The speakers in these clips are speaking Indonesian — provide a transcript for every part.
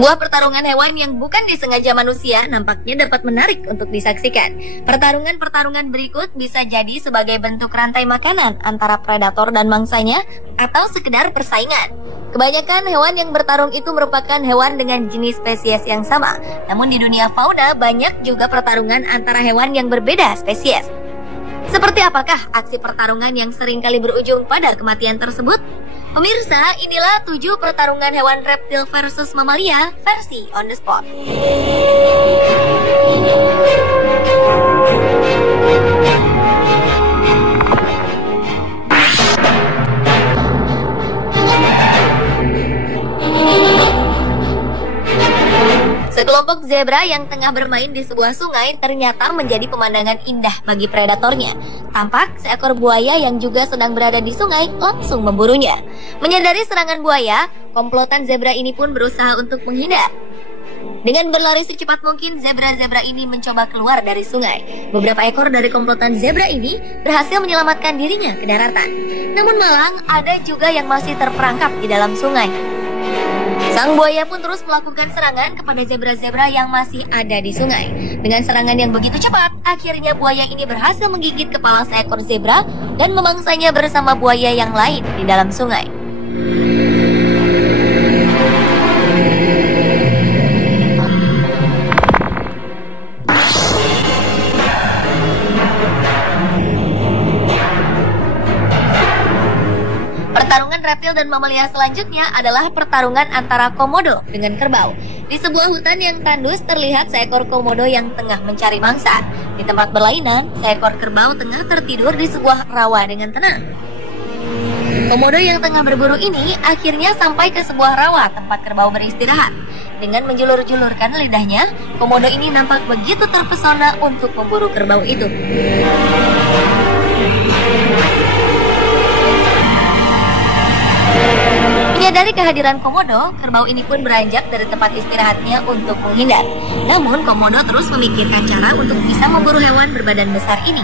Sebuah pertarungan hewan yang bukan disengaja manusia nampaknya dapat menarik untuk disaksikan. Pertarungan-pertarungan berikut bisa jadi sebagai bentuk rantai makanan antara predator dan mangsanya atau sekedar persaingan. Kebanyakan hewan yang bertarung itu merupakan hewan dengan jenis spesies yang sama. Namun di dunia fauna banyak juga pertarungan antara hewan yang berbeda spesies. Seperti apakah aksi pertarungan yang seringkali berujung pada kematian tersebut? Pemirsa, inilah 7 pertarungan hewan reptil versus mamalia versi on the spot. Sekelompok zebra yang tengah bermain di sebuah sungai ternyata menjadi pemandangan indah bagi predatornya. Tampak seekor buaya yang juga sedang berada di sungai langsung memburunya. Menyadari serangan buaya, komplotan zebra ini pun berusaha untuk menghindar. Dengan berlari secepat mungkin, zebra-zebra ini mencoba keluar dari sungai. Beberapa ekor dari komplotan zebra ini berhasil menyelamatkan dirinya ke daratan. Namun malang, ada juga yang masih terperangkap di dalam sungai. Sang buaya pun terus melakukan serangan kepada zebra-zebra yang masih ada di sungai. Dengan serangan yang begitu cepat, akhirnya buaya ini berhasil menggigit kepala seekor zebra dan memangsanya bersama buaya yang lain di dalam sungai. Pertarungan reptil dan mamalia selanjutnya adalah pertarungan antara komodo dengan kerbau. Di sebuah hutan yang tandus terlihat seekor komodo yang tengah mencari mangsa. Di tempat berlainan, seekor kerbau tengah tertidur di sebuah rawa dengan tenang. Komodo yang tengah berburu ini akhirnya sampai ke sebuah rawa tempat kerbau beristirahat. Dengan menjulur-julurkan lidahnya, komodo ini nampak begitu terpesona untuk memburu kerbau itu. Menyadari kehadiran komodo, kerbau ini pun beranjak dari tempat istirahatnya untuk menghindar. Namun, komodo terus memikirkan cara untuk bisa memburu hewan berbadan besar ini.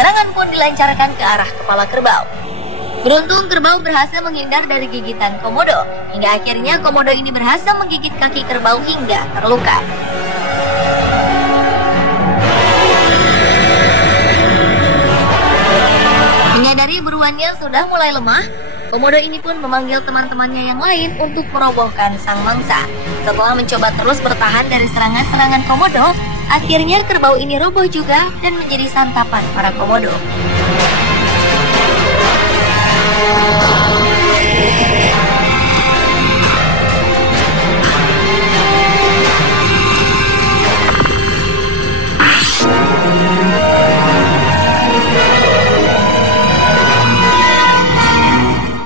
Serangan pun dilancarkan ke arah kepala kerbau. Beruntung, kerbau berhasil menghindar dari gigitan komodo. Hingga akhirnya komodo ini berhasil menggigit kaki kerbau hingga terluka. Menyadari buruannya sudah mulai lemah, komodo ini pun memanggil teman-temannya yang lain untuk merobohkan sang mangsa. Setelah mencoba terus bertahan dari serangan-serangan komodo, akhirnya kerbau ini roboh juga dan menjadi santapan para komodo.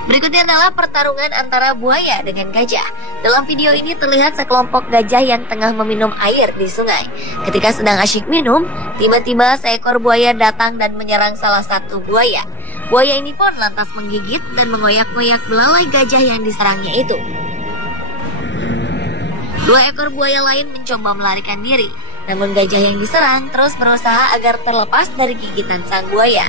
Berikutnya adalah pertarungan antara buaya dengan gajah. Dalam video ini terlihat sekelompok gajah yang tengah meminum air di sungai. Ketika sedang asyik minum, tiba-tiba seekor buaya datang dan menyerang salah satu buaya. Buaya ini pun lantas menggigit dan mengoyak-ngoyak belalai gajah yang diserangnya itu. 2 ekor buaya lain mencoba melarikan diri. Namun gajah yang diserang terus berusaha agar terlepas dari gigitan sang buaya.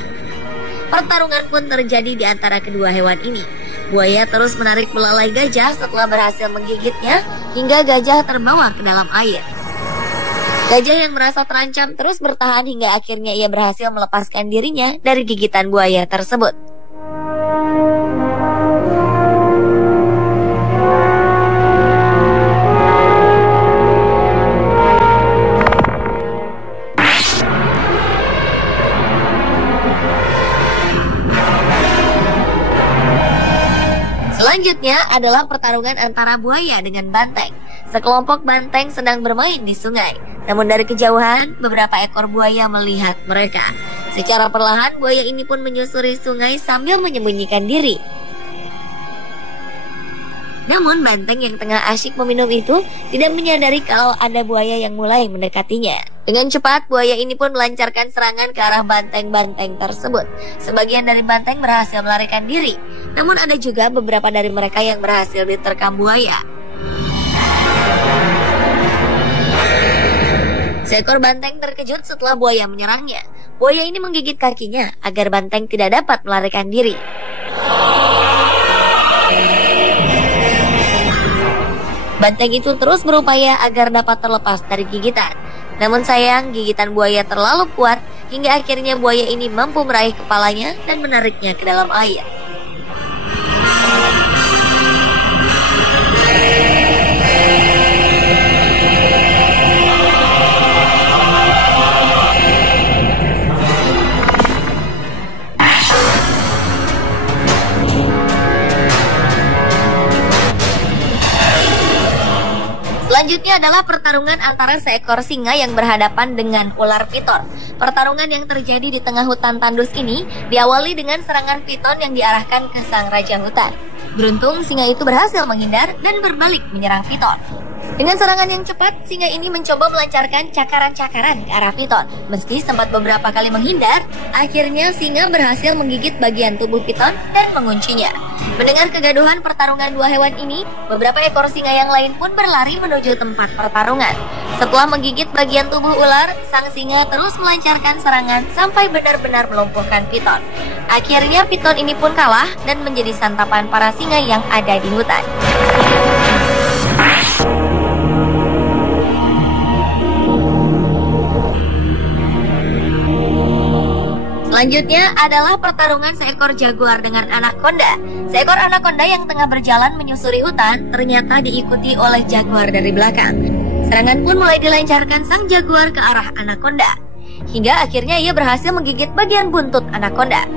Pertarungan pun terjadi di antara kedua hewan ini. Buaya terus menarik belalai gajah setelah berhasil menggigitnya hingga gajah terbawa ke dalam air. Gajah yang merasa terancam terus bertahan hingga akhirnya ia berhasil melepaskan dirinya dari gigitan buaya tersebut. Selanjutnya adalah pertarungan antara buaya dengan banteng. Sekelompok banteng sedang bermain di sungai. Namun dari kejauhan, beberapa ekor buaya melihat mereka. Secara perlahan, buaya ini pun menyusuri sungai sambil menyembunyikan diri. Namun banteng yang tengah asyik meminum itu tidak menyadari kalau ada buaya yang mulai mendekatinya. Dengan cepat, buaya ini pun melancarkan serangan ke arah banteng-banteng tersebut. Sebagian dari banteng berhasil melarikan diri. Namun ada juga beberapa dari mereka yang berhasil diterkam buaya. Seekor banteng terkejut setelah buaya menyerangnya. Buaya ini menggigit kakinya agar banteng tidak dapat melarikan diri. Banteng itu terus berupaya agar dapat terlepas dari gigitan. Namun sayang, gigitan buaya terlalu kuat hingga akhirnya buaya ini mampu meraih kepalanya dan menariknya ke dalam air. Selanjutnya adalah pertarungan antara seekor singa yang berhadapan dengan ular piton. Pertarungan yang terjadi di tengah hutan tandus ini diawali dengan serangan piton yang diarahkan ke sang raja hutan. Beruntung singa itu berhasil menghindar dan berbalik menyerang piton. Dengan serangan yang cepat, singa ini mencoba melancarkan cakaran-cakaran ke arah piton. Meski sempat beberapa kali menghindar, akhirnya singa berhasil menggigit bagian tubuh piton dan menguncinya. Mendengar kegaduhan pertarungan dua hewan ini, beberapa ekor singa yang lain pun berlari menuju tempat pertarungan. Setelah menggigit bagian tubuh ular, sang singa terus melancarkan serangan sampai benar-benar melumpuhkan piton. Akhirnya piton ini pun kalah dan menjadi santapan para singa yang ada di hutan. Selanjutnya adalah pertarungan seekor jaguar dengan anaconda. Seekor anaconda yang tengah berjalan menyusuri hutan ternyata diikuti oleh jaguar dari belakang. Serangan pun mulai dilancarkan sang jaguar ke arah anaconda. Hingga akhirnya ia berhasil menggigit bagian buntut anaconda.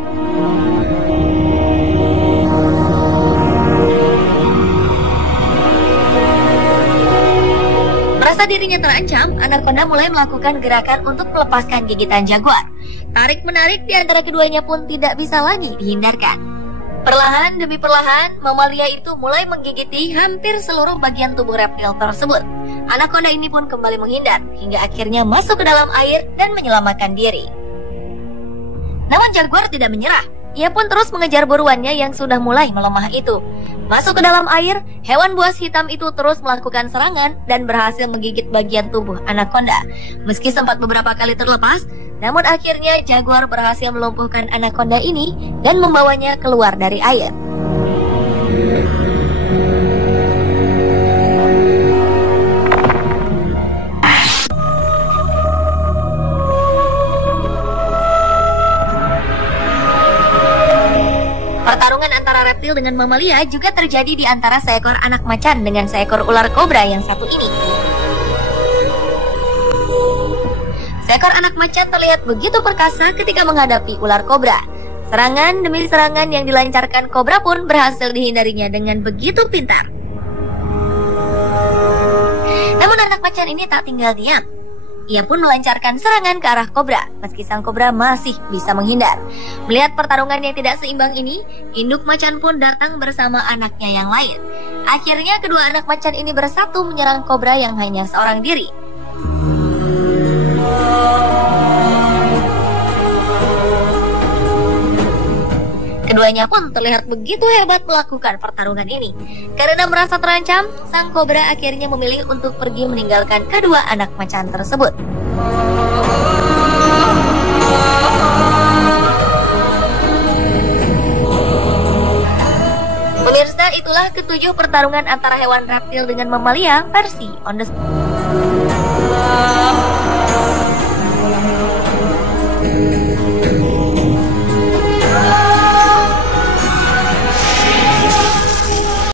Merasa dirinya terancam, anaconda mulai melakukan gerakan untuk melepaskan gigitan jaguar. Tarik-menarik di antara keduanya pun tidak bisa lagi dihindarkan. Perlahan demi perlahan, mamalia itu mulai menggigiti hampir seluruh bagian tubuh reptil tersebut. Anaconda ini pun kembali menghindar, hingga akhirnya masuk ke dalam air dan menyelamatkan diri. Namun jaguar tidak menyerah. Ia pun terus mengejar buruannya yang sudah mulai melemah itu. Masuk ke dalam air, hewan buas hitam itu terus melakukan serangan dan berhasil menggigit bagian tubuh anaconda. Meski sempat beberapa kali terlepas, namun akhirnya jaguar berhasil melumpuhkan anaconda ini dan membawanya keluar dari air. Pertarungan antara reptil dengan mamalia juga terjadi di antara seekor anak macan dengan seekor ular kobra yang satu ini. Seekor anak macan terlihat begitu perkasa ketika menghadapi ular kobra. Serangan demi serangan yang dilancarkan kobra pun berhasil dihindarinya dengan begitu pintar. Namun anak macan ini tak tinggal diam. Ia pun melancarkan serangan ke arah kobra, meski sang kobra masih bisa menghindar. Melihat pertarungan yang tidak seimbang ini, induk macan pun datang bersama anaknya yang lain. Akhirnya kedua anak macan ini bersatu menyerang kobra yang hanya seorang diri. Keduanya pun terlihat begitu hebat melakukan pertarungan ini. Karena merasa terancam, sang kobra akhirnya memilih untuk pergi meninggalkan kedua anak macan tersebut. Pemirsa, itulah ketujuh pertarungan antara hewan reptil dengan mamalia versi On The Spot.